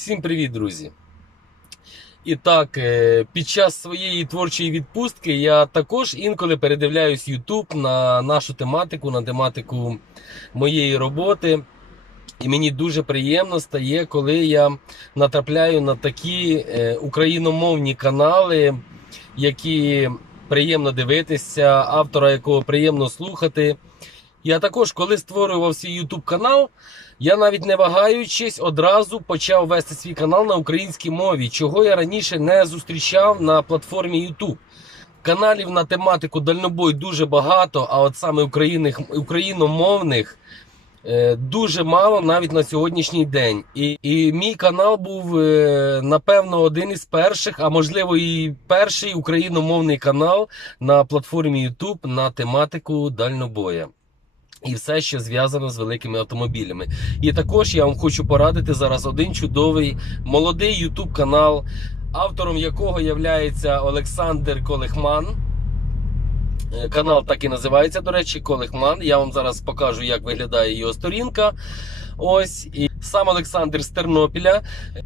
Усім привіт, друзі! І так, е, під час своєї творчої відпустки я також інколи передивляюсь YouTube на нашу тематику, на тематику моєї роботи. І мені дуже приємно стає, коли я натрапляю на такі е, україномовні канали, які приємно дивитися, автора якого приємно слухати. Я також, коли створював свій YouTube канал, я навіть не вагаючись одразу почав вести свій канал на українській мові, чого я раніше не зустрічав на платформі YouTube. Каналів на тематику дальнобой дуже багато, а от саме україномовних е, дуже мало навіть на сьогоднішній день. І, і мій канал був, е, напевно, один із перших, а можливо, і перший україномовний канал на платформі YouTube на тематику дальнобоя. І все, що зв'язано з великими автомобілями. І також я вам хочу порадити зараз один чудовий молодий YouTube канал, автором якого є Олександр Колехман. Е, Канал так і називається, до речі, Колехман. Я вам зараз покажу, як виглядає його сторінка. Ось і сам Олександр з Тернопіля.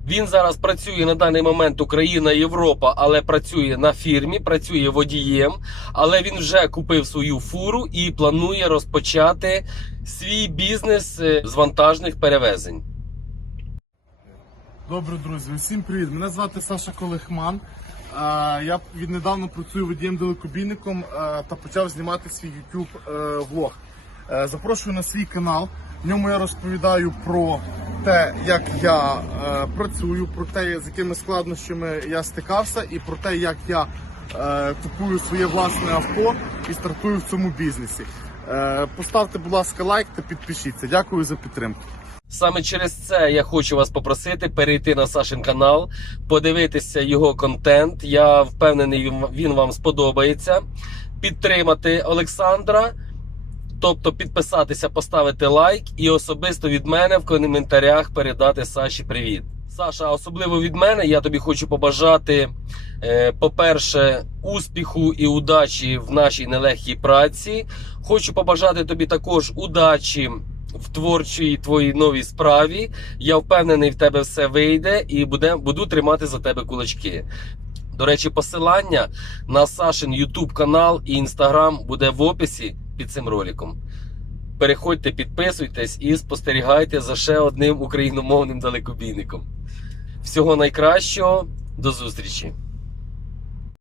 Він зараз працює на даний момент Україна, Європа, але працює на фірмі, працює водієм. Але він вже купив свою фуру і планує розпочати свій бізнес е, з вантажних перевезень. Добре, друзі, усім привіт. Мене звати Саша Колехман. Е, Я віднедавна працюю водієм далекобійником е, та почав знімати свій YouTube е, влог. Е, Запрошую на свій канал. В ньому я розповідаю про те, як я е, працюю, про те, з якими складнощами я стикався, і про те, як я е, купую своє власне авто і стартую в цьому бізнесі. Е, Поставте, будь ласка, лайк та підпишіться. Дякую за підтримку. Саме через це я хочу вас попросити перейти на Сашин канал, подивитися його контент. Я впевнений, він- вам сподобається. Підтримати Олександра, тобто підписатися, поставити лайк і особисто від мене в коментарях передати Саші привіт. Саша, особливо від мене, я тобі хочу побажати, е, по-перше, успіху і удачі в нашій нелегкій праці. Хочу побажати тобі також удачі в творчій твоїй новій справі. Я впевнений, в тебе все вийде і буде, буду тримати за тебе кулачки. До речі, посилання на Сашин YouTube канал і Instagram буде в описі під цим роликом. Переходьте, підписуйтесь і спостерігайте за ще одним україномовним далекобійником. Всього найкращого, до зустрічі!